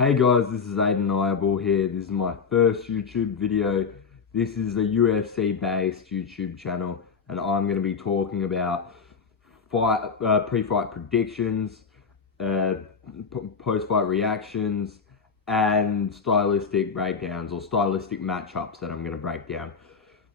Hey guys, this is Aiden Niable here. This is my first YouTube video. This is a UFC based YouTube channel and I'm going to be talking about pre-fight predictions, post-fight reactions and stylistic breakdowns or stylistic matchups that I'm going to break down.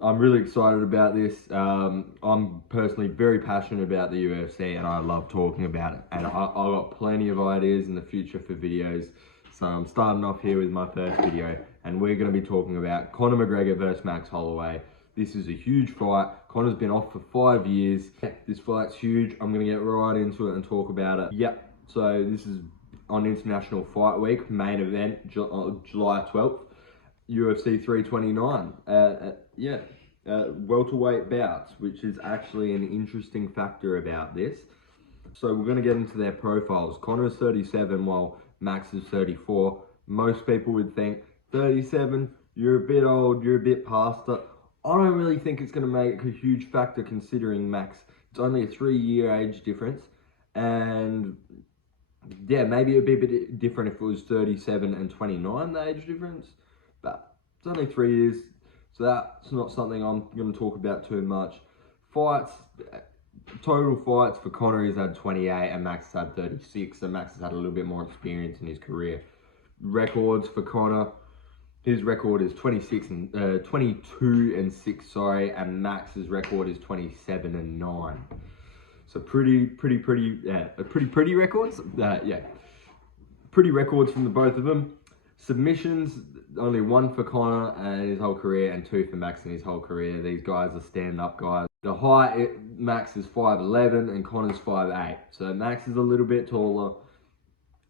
I'm really excited about this. I'm personally very passionate about the UFC and I love talking about it. And I've got plenty of ideas in the future for videos. So I'm starting off here with my first video and we're going to be talking about Conor McGregor versus Max Holloway. This is a huge fight. Conor's been off for 5 years. This fight's huge. I'm going to get right into it and talk about it. Yep, so this is on International Fight Week, main event, July 12th. UFC 329, welterweight bouts, which is actually an interesting factor about this. So we're going to get into their profiles. Conor's 37 while Max is 34. Most people would think 37, you're a bit old, you're a bit past it. I don't really think it's going to make a huge factor considering Max. It's only a 3-year age difference. And yeah, maybe it'd be a bit different if it was 37 and 29, the age difference. But it's only 3 years, so that's not something I'm going to talk about too much. Fights, total fights for Conor, he's had 28 and Max has had 36, so Max has had a little bit more experience in his career. Records for Conor, his record is 22 and 6, and Max's record is 27 and 9. So pretty records. Pretty records from the both of them. Submissions, only 1 for Conor in his whole career and 2 for Max in his whole career. These guys are stand-up guys. The height, Max is 5'11" and Conor's 5'8". So Max is a little bit taller.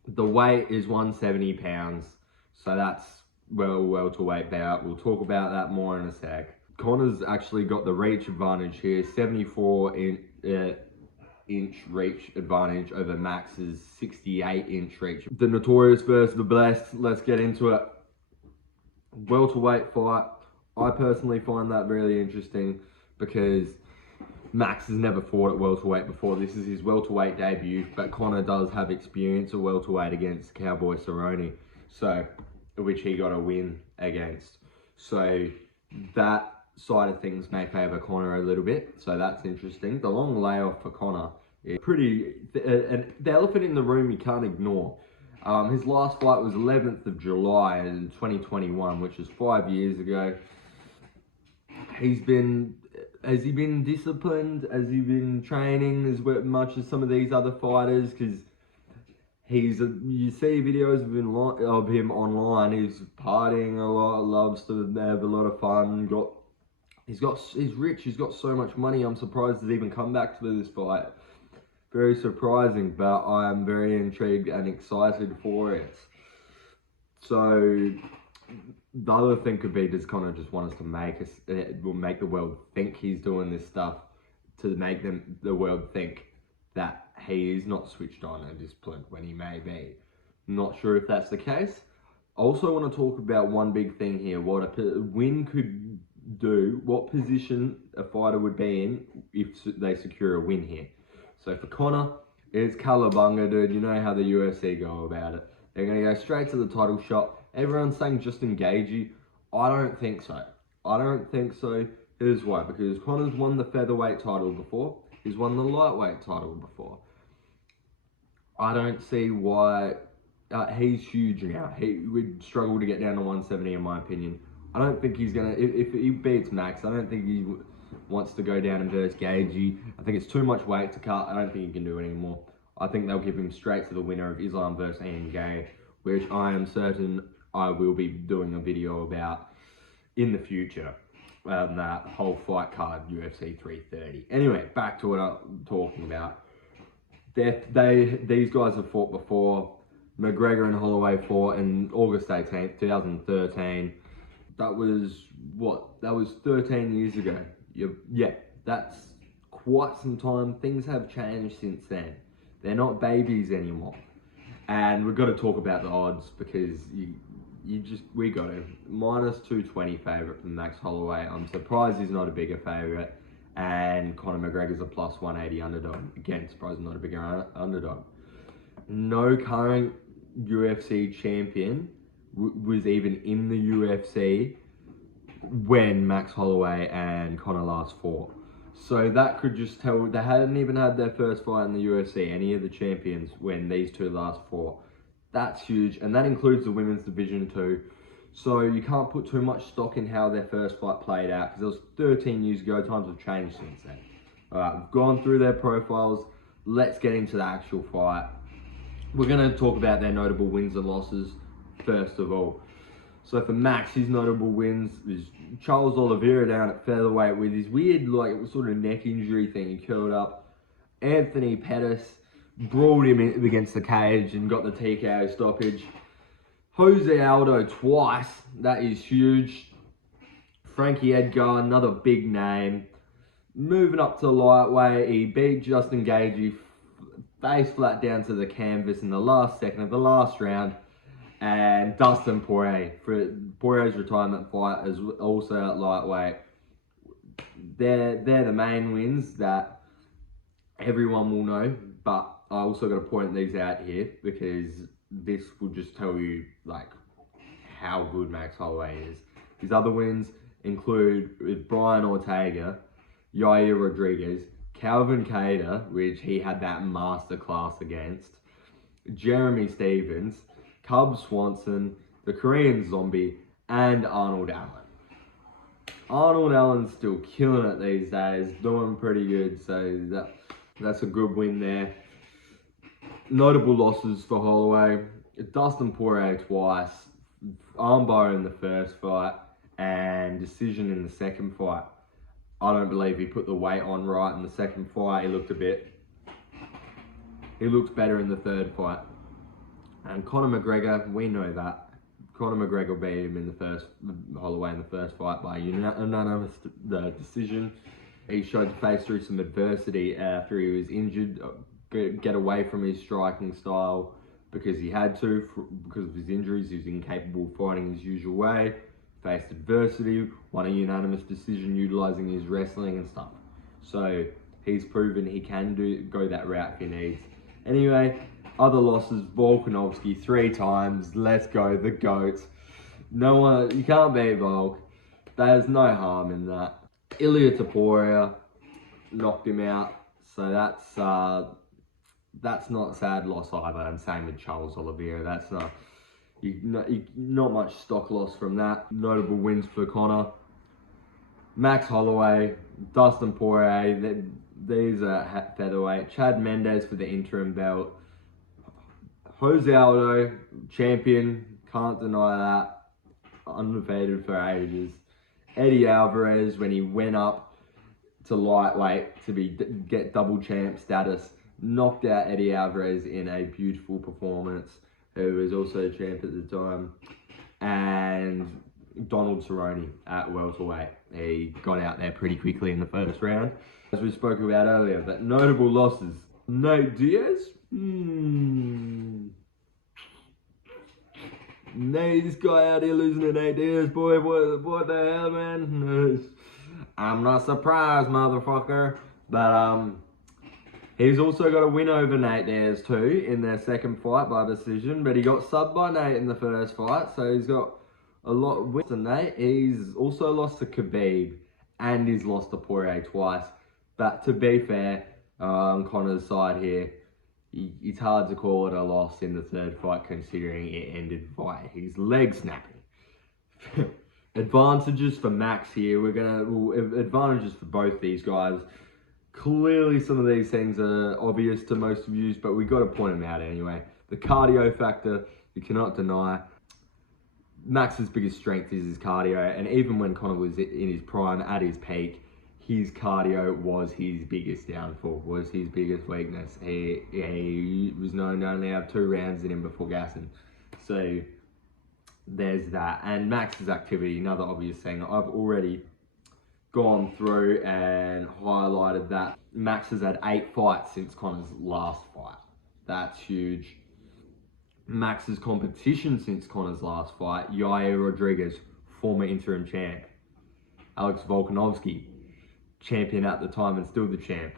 The weight is 170 pounds. So that's welterweight bout. We'll talk about that more in a sec. Conor's actually got the reach advantage here, 74 inch reach advantage over Max's 68-inch reach. The notorious versus the blessed. Let's get into it. Welterweight fight. I personally find that really interesting because Max has never fought at welterweight before. This is his welterweight debut, but Conor does have experience at welterweight against Cowboy Cerrone, so which he got a win against. So that side of things may favour Conor a little bit, so that's interesting. The long layoff for Conor is and the elephant in the room you can't ignore. His last fight was 11th of July in 2021, which is 5 years ago. Has he been disciplined? Has he been training as much as some of these other fighters? Because you see videos of him online. He's partying a lot, loves to have a lot of fun. He's rich. He's got so much money. I'm surprised he's even come back to this fight. Very surprising, but I am very intrigued and excited for it. So the other thing could be, does Conor just want us to make the world think he's doing this stuff to make the world think that he is not switched on and disciplined when he may be? Not sure if that's the case. Also want to talk about one big thing here, what a win could do, what position a fighter would be in if they secure a win here. So for Conor, it's Calabunga, dude. You know how the UFC go about it. They're going to go straight to the title shot. Everyone's saying just engage you. I don't think so. I don't think so. Here's why. Because Conor's won the featherweight title before. He's won the lightweight title before. I don't see why. He's huge now. He would struggle to get down to 170 in my opinion. I don't think he's going to... If he beats Max, I don't think he wants to go down and versus Gagey. I think it's too much weight to cut. I don't think he can do it anymore. I think they'll give him straight to the winner of Islam versus Ian Gay, which I am certain I will be doing a video about in the future. That whole fight card, UFC 330. Anyway, back to what I'm talking about. These guys have fought before. McGregor and Holloway fought in August 18th, 2013. That was 13 years ago. Yeah, that's quite some time. Things have changed since then. They're not babies anymore. And we've got to talk about the odds because we got to. Minus 220 favourite from Max Holloway. I'm surprised he's not a bigger favourite. And Conor McGregor's a plus 180 underdog. Again, surprised he's not a bigger underdog. No current UFC champion was even in the UFC when Max Holloway and Conor last fought. So that could just tell they hadn't even had their first fight in the UFC, any of the champions, when these two last fought. That's huge, and that includes the women's division too. So you can't put too much stock in how their first fight played out, because it was 13 years ago. Times have changed since then. Alright, we've gone through their profiles. Let's get into the actual fight. We're going to talk about their notable wins and losses first of all. So for Max, his notable wins is Charles Oliveira down at featherweight with his weird, like, sort of neck injury thing. He curled up. Anthony Pettis brawled him against the cage and got the TKO stoppage. Jose Aldo twice. That is huge. Frankie Edgar, another big name. Moving up to lightweight, he beat Justin Gaethje face flat down to the canvas in the last second of the last round. And Dustin Poirier, for Poirier's retirement fight, is also at lightweight. They're the main wins that everyone will know, but I also got to point these out here because this will just tell you like how good Max Holloway is. His other wins include with Brian Ortega, Yair Rodriguez, Calvin Kattar, which he had that masterclass against, Jeremy Stevens, Cub Swanson, the Korean Zombie, and Arnold Allen. Arnold Allen's still killing it these days, doing pretty good, so that's a good win there. Notable losses for Holloway: Dustin Poirier twice, armbar in the first fight, and decision in the second fight. I don't believe he put the weight on right in the second fight. He looked better in the third fight. And Conor McGregor, we know that. Conor McGregor beat him Holloway in the first fight by unanimous decision. He showed to face through some adversity after he was injured, get away from his striking style because he had to, because of his injuries. He was incapable of fighting his usual way, faced adversity, won a unanimous decision utilising his wrestling and stuff. So he's proven he can go that route if he needs. Anyway, other losses: Volkanovski 3 times. Let's go, the GOAT. No one, you can't beat Volk. There's no harm in that. Ilia Topuria knocked him out, so that's not a sad loss either. And same with Charles Oliveira. That's not much stock loss from that. Notable wins for Conor: Max Holloway, Dustin Poirier. These are featherweight. Chad Mendes for the interim belt. Jose Aldo, champion, can't deny that. Undefeated for ages. Eddie Alvarez, when he went up to lightweight to get double champ status, knocked out Eddie Alvarez in a beautiful performance, who was also champ at the time. And Donald Cerrone at welterweight. He got out there pretty quickly in the first round. As we spoke about earlier, but notable losses: Nate Diaz. Nate, this guy out here losing to Nate Diaz, boy. What the hell, man? I'm not surprised, motherfucker. But he's also got a win over Nate Diaz too in their second fight by decision. But he got subbed by Nate in the first fight, so he's got a lot of wins to Nate. He's also lost to Khabib, and he's lost to Poirier twice. But to be fair, on Conor's side here, it's hard to call it a loss in the third fight considering it ended via his leg snapping. Advantages for Max here. Advantages for both these guys. Clearly some of these things are obvious to most of you, but we got to point them out anyway. The cardio factor, you cannot deny. Max's biggest strength is his cardio, and even when Conor was in his prime, at his peak, his cardio was his biggest downfall, was his biggest weakness. He was known to only have 2 rounds in him before gassing. So there's that. And Max's activity, another obvious thing. I've already gone through and highlighted that. Max has had 8 fights since Conor's last fight. That's huge. Max's competition since Conor's last fight: Yair Rodriguez, former interim champ. Alex Volkanovski, champion at the time and still the champ.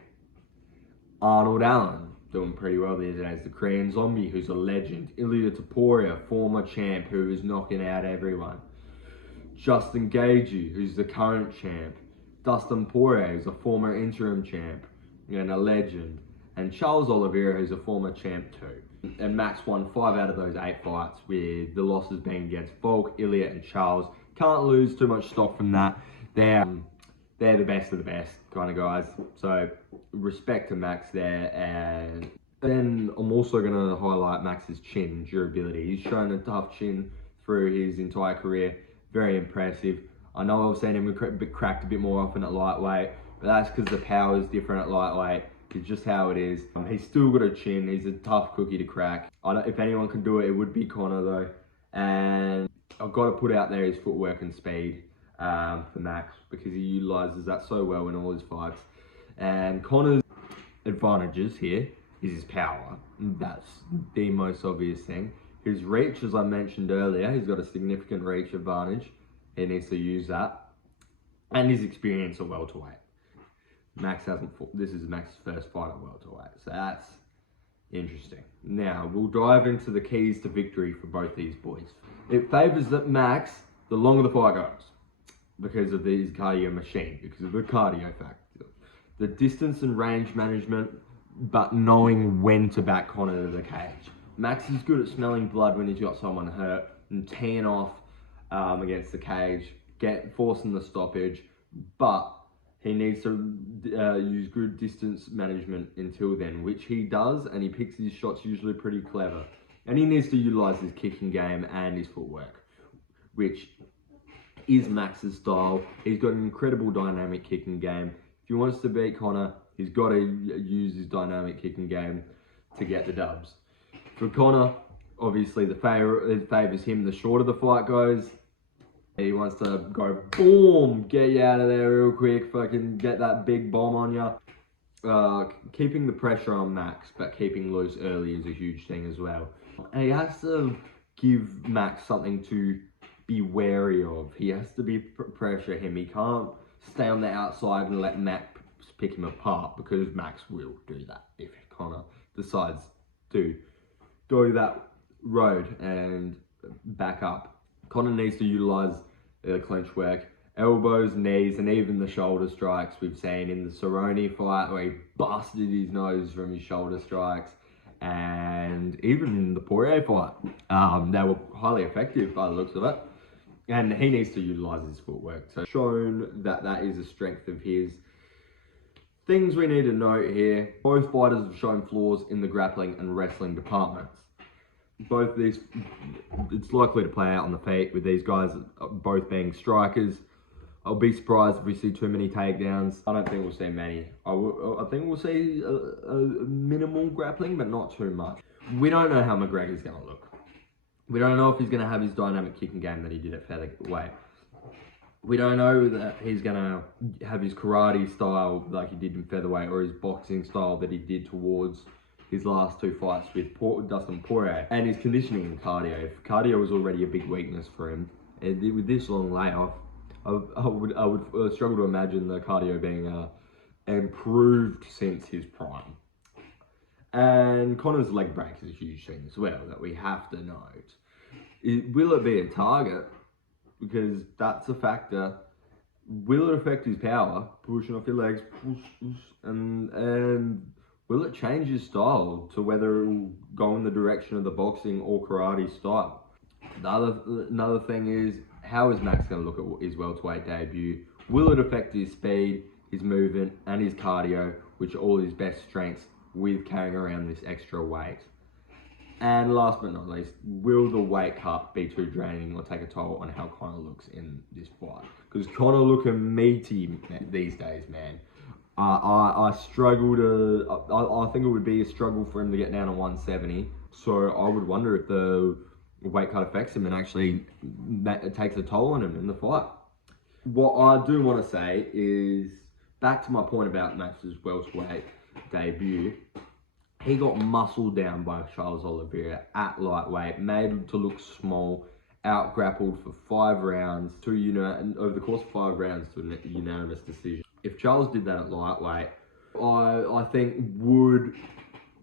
Arnold Allen, doing pretty well these days. The Korean Zombie, who's a legend. Ilia Topuria, former champ, who is knocking out everyone. Justin Gaethje, who's the current champ. Dustin Poirier, who's a former interim champ and a legend. And Charles Oliveira, who's a former champ too. And Max won 5 out of those 8 fights, with the losses being against Volk, Ilia, and Charles. Can't lose too much stock from that. They're the best of the best kind of guys. So respect to Max there. And then I'm also going to highlight Max's chin durability. He's shown a tough chin through his entire career. Very impressive. I know I've seen him cracked a bit more often at lightweight, but that's because the power is different at lightweight. It's just how it is. He's still got a chin. He's a tough cookie to crack. If anyone can do it, it would be Conor though. And I've got to put out there his footwork and speed for Max, because he utilises that so well in all his fights. And Conor's advantages here is his power. That's the most obvious thing. His reach, as I mentioned earlier, he's got a significant reach advantage. He needs to use that. And his experience at welterweight. Max hasn't fought. This is Max's first fight at welterweight. So that's interesting. Now, we'll dive into the keys to victory for both these boys. It favours that Max, the longer the fight goes, because of his cardio machine, because of the cardio factor. The distance and range management, but knowing when to back Conor to the cage. Max is good at smelling blood when he's got someone hurt and teeing off against the cage, forcing the stoppage, but he needs to use good distance management until then, which he does, and he picks his shots usually pretty clever. And he needs to utilise his kicking game and his footwork, which is Max's style. He's got an incredible dynamic kicking game. If he wants to beat Conor, he's got to use his dynamic kicking game to get the dubs. For Conor, obviously it favours him the shorter the fight goes. He wants to go boom, get you out of there real quick, fucking get that big bomb on you. Keeping the pressure on Max, but keeping loose early is a huge thing as well. And he has to give Max something to be wary of. He has to pressure him. He can't stay on the outside and let Max pick him apart, because Max will do that if Conor decides to go that road and back up. Conor needs to utilise clinch work, elbows, knees, and even the shoulder strikes we've seen in the Cerrone fight, where he busted his nose from his shoulder strikes, and even in the Poirier fight. They were highly effective by the looks of it. And he needs to utilise his footwork. So shown that that is a strength of his. Things we need to note here: both fighters have shown flaws in the grappling and wrestling departments. Both these, it's likely to play out on the feet with these guys both being strikers. I'll be surprised if we see too many takedowns. I don't think we'll see many. I think we'll see a minimal grappling, but not too much. We don't know how McGregor's going to look. We don't know if he's going to have his dynamic kicking game that he did at featherweight. We don't know that he's going to have his karate style like he did in featherweight, or his boxing style that he did towards his last 2 fights with Dustin Poirier. And his conditioning and cardio. Cardio was already a big weakness for him. And with this long layoff, I would struggle to imagine the cardio being improved since his prime. And Conor's leg break is a huge thing as well that we have to note. Will it be a target? Because that's a factor. Will it affect his power? Pushing off your legs, and will it change his style to whether it will go in the direction of the boxing or karate style? Another thing is, how is Max going to look at his welterweight debut? Will it affect his speed, his movement, and his cardio, which are all his best strengths, with carrying around this extra weight? And last but not least, will the weight cut be too draining or take a toll on how Conor looks in this fight? Because Conor looking meaty these days, man. I struggle to. I think it would be a struggle for him to get down to 170. So I would wonder if the weight cut affects him and actually it takes a toll on him in the fight. What I do want to say is, back to my point about Max's welterweight debut, he got muscled down by Charles Oliveira at lightweight, made to look small, out-grappled for 5 rounds, over the course of 5 rounds to a unanimous decision. If Charles did that at lightweight, I think would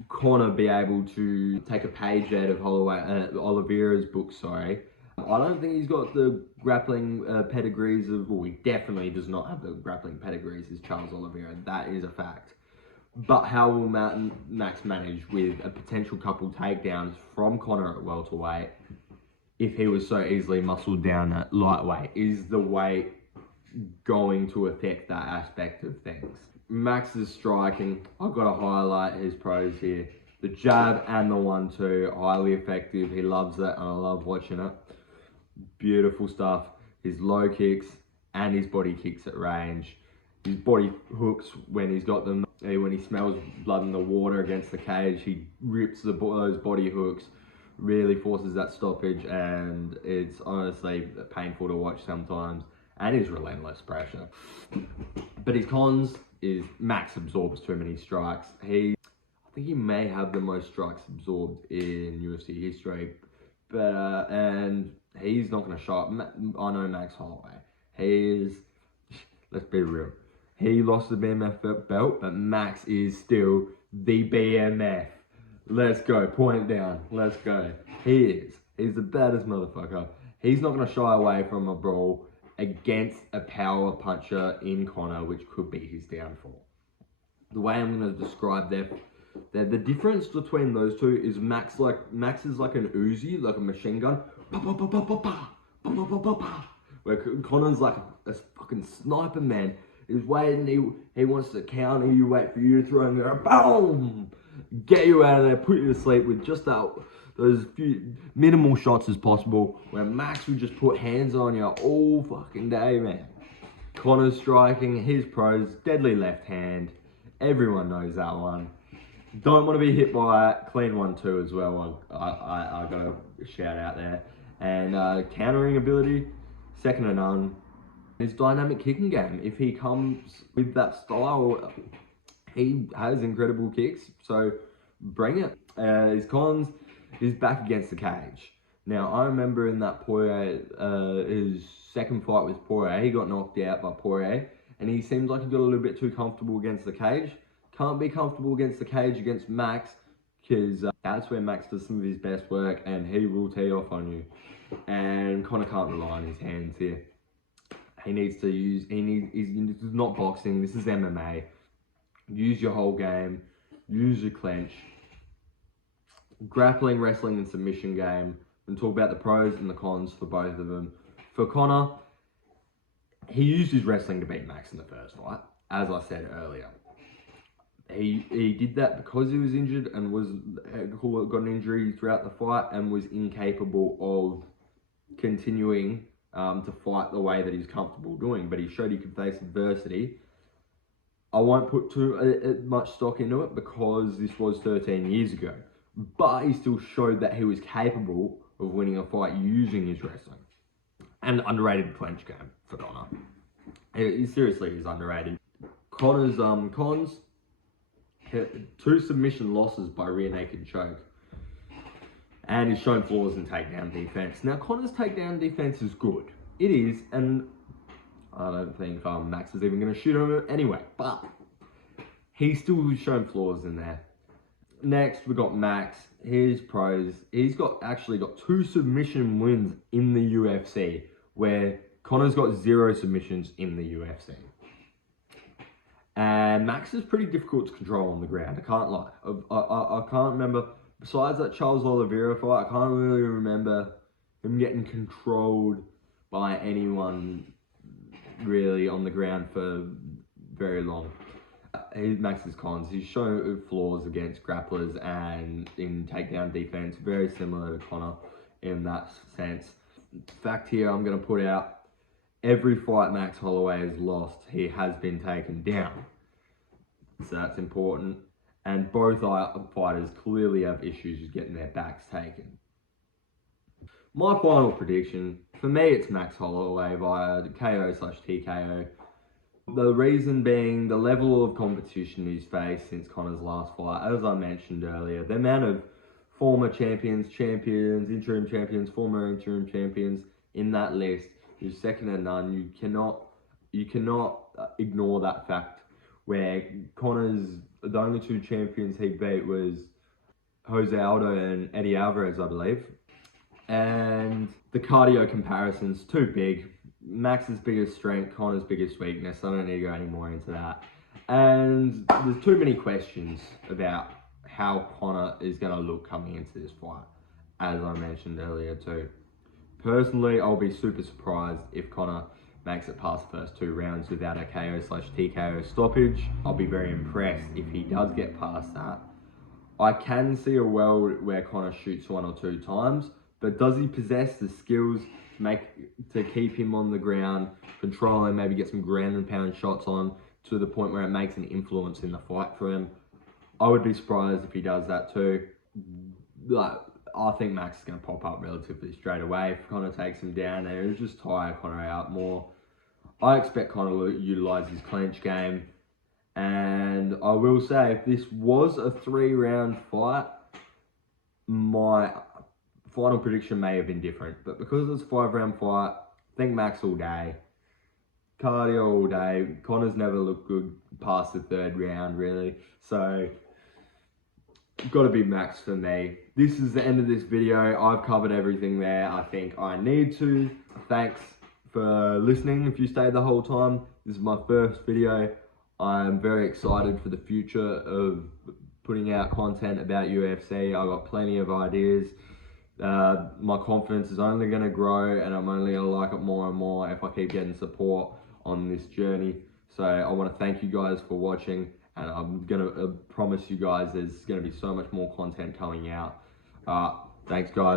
Conor be able to take a page out of Oliveira's book, sorry. I don't think he's got the grappling pedigrees of, well, he definitely does not have the grappling pedigrees as Charles Oliveira. That is a fact. But how will Max manage with a potential couple takedowns from Conor at welterweight if he was so easily muscled down at lightweight? Is the weight going to affect that aspect of things? Max's striking, I've got to highlight his pros here. The jab and the 1-2, highly effective. He loves it and I love watching it. Beautiful stuff. His low kicks and his body kicks at range. His body hooks when he's got them, when he smells blood in the water against the cage, he rips those body hooks, really forces that stoppage, and it's honestly painful to watch sometimes, and his relentless pressure. But his cons is Max absorbs too many strikes. I think he may have the most strikes absorbed in UFC history, but and he's not going to show up. I know Max Holloway. Let's be real. He lost the BMF belt, but Max is still the BMF. Let's go. Point down. Let's go. He is. He's the baddest motherfucker. He's not going to shy away from a brawl against a power puncher in Conor, which could be his downfall. The way I'm going to describe the difference between those two is Max is like an Uzi, like a machine gun. Where Conor's like a fucking sniper, man. He's waiting, he wants to counter you, wait for you to throw him, and boom! Get you out of there, put you to sleep with just those few minimal shots as possible, where Max would just put hands on you all fucking day, man. Conor's striking, his pros, deadly left hand. Everyone knows that one. Don't want to be hit by it. Clean 1-2 as well. I got a shout out there. And countering ability, second to none. His dynamic kicking game, if he comes with that style, he has incredible kicks, so bring it. His cons, he's back against the cage. Now, I remember in that Poirier, his second fight with Poirier, he got knocked out by Poirier, and he seemed like he got a little bit too comfortable against the cage. Can't be comfortable against the cage against Max, because that's where Max does some of his best work, and he will tee off on you. And Conor can't rely on his hands here. He needs to use, this is not boxing, this is MMA. Use your whole game, use your clench. Grappling, wrestling, and submission game. And talk about the pros and the cons for both of them. For Conor, he used his wrestling to beat Max in the first fight, as I said earlier. He did that because he was injured and got an injury throughout the fight and was incapable of continuing to fight the way that he's comfortable doing, but he showed he could face adversity. I won't put too much stock into it because this was 13 years ago, but he still showed that he was capable of winning a fight using his wrestling. And underrated clench game for Conor. He seriously is underrated. Conor's cons, 2 submission losses by rear naked choke. And he's shown flaws in takedown defense. Now, Conor's takedown defense is good. It is, and I don't think Max is even going to shoot him anyway. But he's still shown flaws in there. Next, we got Max. His pros. He's actually got 2 submission wins in the UFC, where Conor's got 0 submissions in the UFC. And Max is pretty difficult to control on the ground. I can't lie. I can't remember. Besides that Charles Oliveira fight, I can't really remember him getting controlled by anyone really on the ground for very long. Max's cons, he's shown flaws against grapplers and in takedown defense, very similar to Conor in that sense. Fact here, I'm going to put out, every fight Max Holloway has lost, he has been taken down. So that's important. And both fighters clearly have issues with getting their backs taken. My final prediction, for me it's Max Holloway via KO/TKO. The reason being the level of competition he's faced since Conor's last fight. As I mentioned earlier, the amount of former champions, interim champions, former interim champions in that list is second to none. You cannot ignore that fact, where Conor's, the only 2 champions he beat was Jose Aldo and Eddie Alvarez, I believe. And the cardio comparison's too big. Max's biggest strength, Conor's biggest weakness. I don't need to go any more into that. And there's too many questions about how Conor is going to look coming into this fight, as I mentioned earlier too. Personally, I'll be super surprised if Conor makes it past the first 2 rounds without a KO/TKO stoppage. I'll be very impressed if he does get past that. I can see a world where Conor shoots 1 or 2 times, but does he possess the skills to keep him on the ground, control him, maybe get some ground and pound shots on to the point where it makes an influence in the fight for him? I would be surprised if he does that too. I think Max is going to pop up relatively straight away if Conor takes him down there. It'll just tire Conor out more. I expect Conor to utilise his clinch game. And I will say, if this was a 3-round fight, my final prediction may have been different. But because it's a 5-round fight, I think Max all day. Cardio all day. Conor's never looked good past the 3rd round, really. So, got to be Max for me. This is the end of this video. I've covered everything there I think I need to. Thanks for listening if you stayed the whole time. This is my first video. I'm very excited for the future of putting out content about UFC. I've got plenty of ideas. My confidence is only going to grow, and I'm only going to like it more and more if I keep getting support on this journey. So I want to thank you guys for watching, and I'm going to promise you guys there's going to be so much more content coming out. Thanks guys.